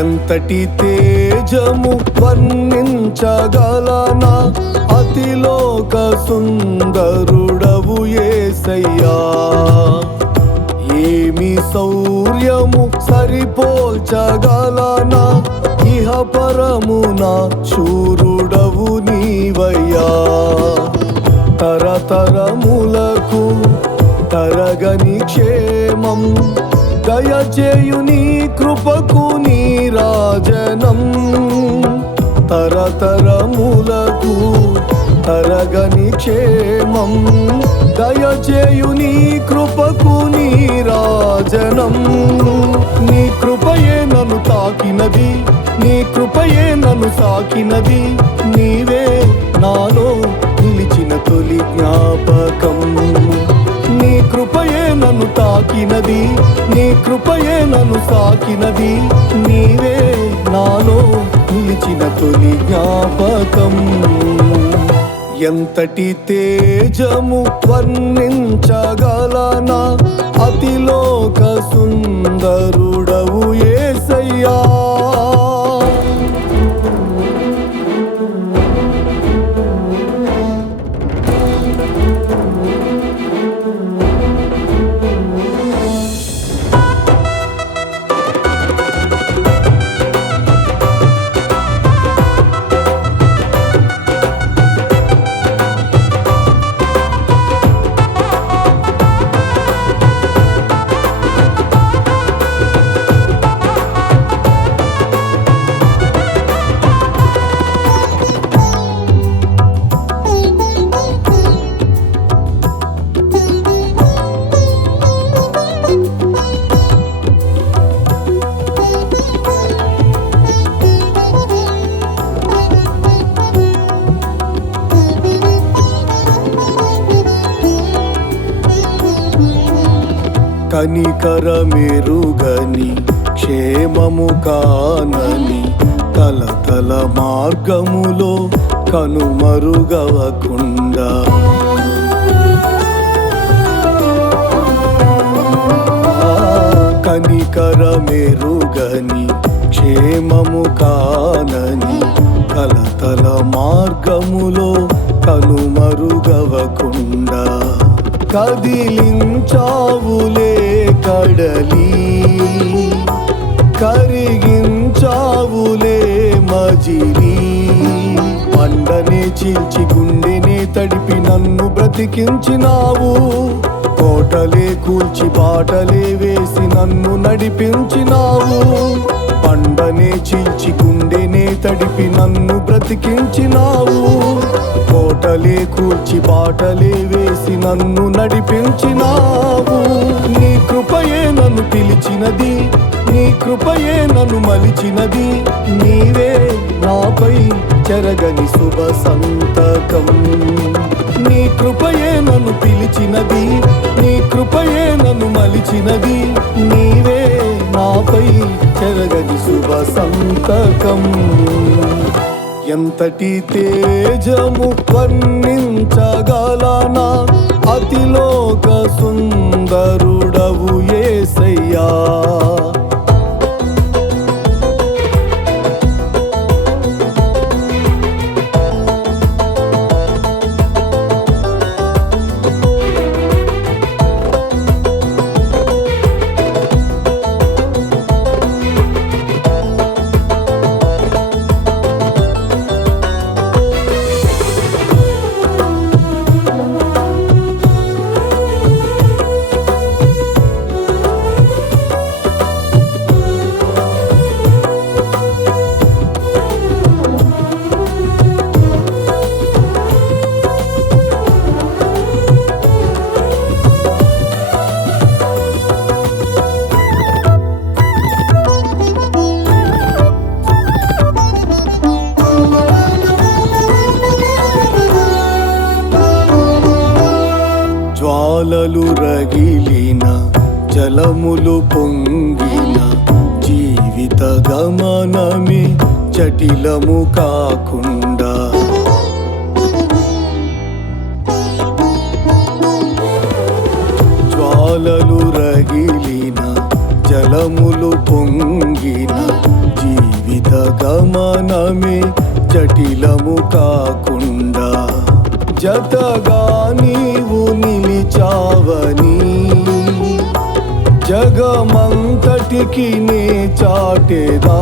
ఎంతటి తేజము వర్ణించగలనా అతిలోక సుందరుడవు యేసయ్యా. ఏమి శౌర్యము సరిపోల్చగలనా ఇహ పరమున శూరుడవు నీవయ్యా. తరతరములకు తరగని క్షేమం దయచేయు నీ కృపకు నీరాజనం. తరతరములకు తరగని క్షేమం దయచేయు నీ కృపకు నీరాజనం. నీ కృపయే నన్ను తాకినది, నీ కృపయే నన్ను సాకినది, నీవే నాలో నిలిచిన తొలి జ్ఞాపకం. నీ కృపయే నన్ను తాకినది, నీ కృపయే నన్ను సాకినది, నీవే నాలో నిలిచిన తొలి జ్ఞాపకం. ఎంతటి తేజము వర్ణించగలనా అతిలోక సుందరుడవు యేసయ్యా. కనికరమెరుగని క్షేమము కానని తలతల మార్గములో కనుమరుగవకుండా కనికరమెరుగని క్షేమము కానని తలతల మార్గములో కనుమరుగవకుండా కదిలించావులే కడలి, కరిగించావులే మజిలీ. పండనే చీల్చి గుండెనే తడిపి నన్ను బ్రతికించినావు. కోటలే కూల్చి బాటలే వేసి నన్ను నడిపించినావు. పండనే చీల్చి గుండెనే తడిపి నన్ను బ్రతికించినావు. కోటలే కూల్చి బాటలే వేసి నన్ను నడిపించినావు. నీ కృపయే నన్ను పిలిచినది, నీ కృపయే నన్ను మలిచినది, నీవే నాపై చెరగని శుభ సంతకం. నీ కృపయే నన్ను పిలిచినది, నీ కృపయే నన్ను మలిచినది, నీవే నాపై చెరగని శుభ సంతకం. ఎంతటి తేజము వర్ణించగలనా అతిలోక సుందరుడవు యేసయ్యా. జ్వాలలు రగిలిన జలములు పొంగిన జీవిత గమనమే జటిలము కాకుండా జ్వాలలు రగిలిన జలములు పొంగిన జీవిత గమనమే జటిలము కాకుండా జతగా నీవు నిలిచావని జగమంతటికి నే చాటేదా.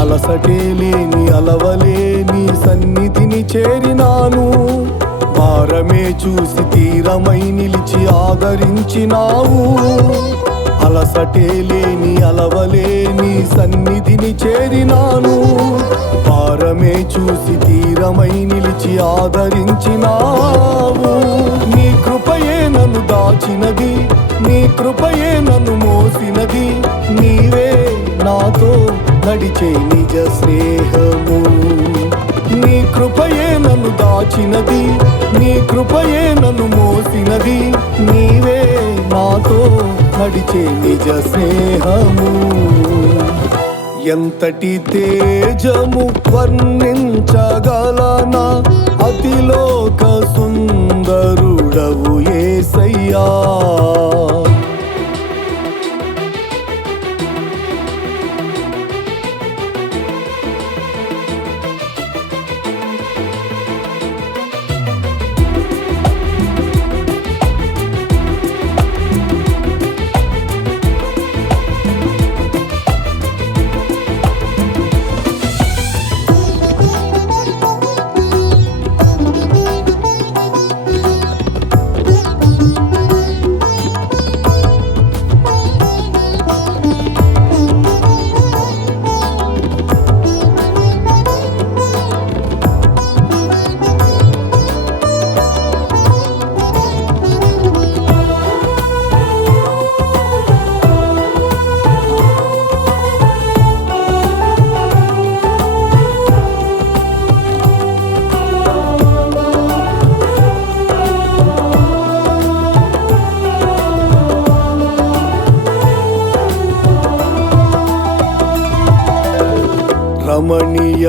అలసటే లేని అలవలేని సన్నిధిని చేరినాను, భారమే చూసి తీరమై నిలిచి ఆదరించినావు. అలసటే లేని అలవలేని సన్నిధిని చేరినాను, భారమే చూసి తీరమై నిలిచి ఆదరించినావు. నీ కృపయే నన్ను దాచినది, నీ కృపయే నన్ను మోసినది, నీవే నాతో నడిచే నిజ స్నేహము. నీ కృపయే నన్ను దాచినది, నీ కృపయే నన్ను మోసినది, నీవే నాతో నడిచే నిజ స్నేహము. ఎంతటి తేజము వర్ణించగలనా, అతిలోక సుందరుడవు యేసయ్యా.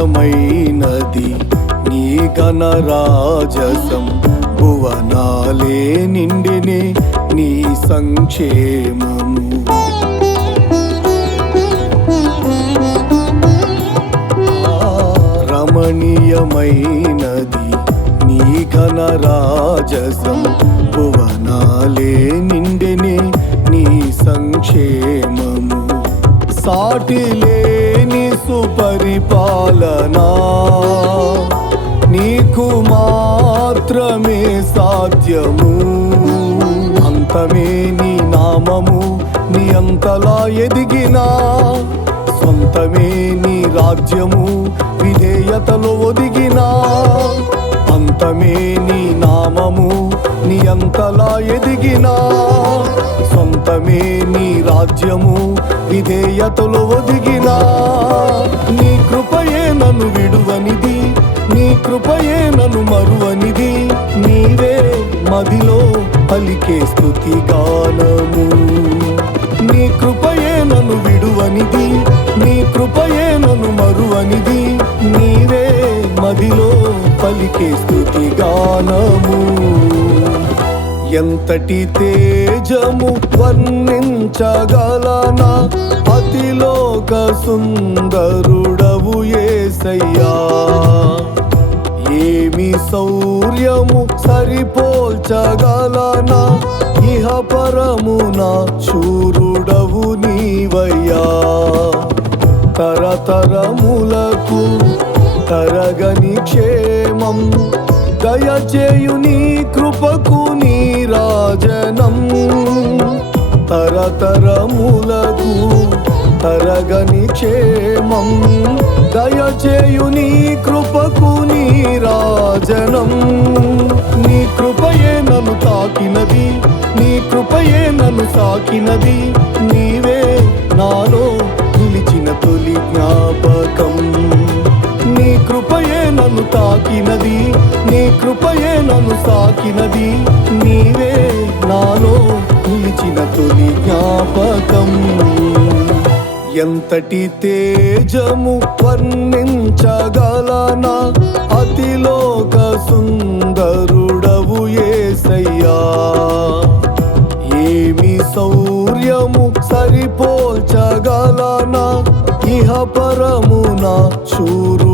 రమణీయమైనది నీ ఘనరాజసం, భువనాలే నిండినే నీ సంక్షేమము. రమణీయమైనది నీ ఘనరాజసం, భువనాలే నిండినే నీ సంక్షేమము. సాటి లేని సుపరిపాలనా నీకు మాత్రమే సాధ్యము. అంతమే నీ నామము, నీ అంతలా ఎదిగినా సొంతమే నీ రాజ్యము, విధేయతలో ఒదిగినా. అంతమే నీ నామము, నీ అంతలా ఎదిగినా సొంతమే నీ రాజ్యము, విధేయతలో ఒదిగినా. నీ కృపయే నన్ను విడువనిది, నీ కృపయే నన్ను మరువనిది, నీవే మదిలో పలికే స్తుతి గానము. నీ కృపయే నన్ను విడువనిది, నీ కృపయే నన్ను మరువనిది, నీవే మదిలో పలికే స్తుతి గానము. ఎంతటి తేజము వర్ణించగలనా, అతిలోక సుందరుడవు యేసయ్యా. ఏమి శౌర్యము సరిపోల్చగలనా, ఇహ పరమున శూరుడవు నీవయ్యా. తరతరములకు తరగని క్షేమం, దయచేయు నీ కృపకు నీరాజనం. తరతరములకు తరగని క్షేమం, దయచేయు నీ కృపకు నీరాజనం. నీ కృపయే నన్ను తాకినది, నీ కృపయే నన్ను సాకినది, నీవే నాలో నిలిచిన తొలి జ్ఞాపకం. నీ కృపయే నన్ను తాకినది, నీ కృపయే నన్ను సాకినది, నీవే నాలో నిలిచిన తొలి జ్ఞాపకం. ఎంతటి తేజము వర్ణించగలనా, అతిలోక సుందరుడవు యేసయ్యా. ఏమి శౌర్యము సరిపోల్చగలనా, ఇహ పరమున శూరులైరి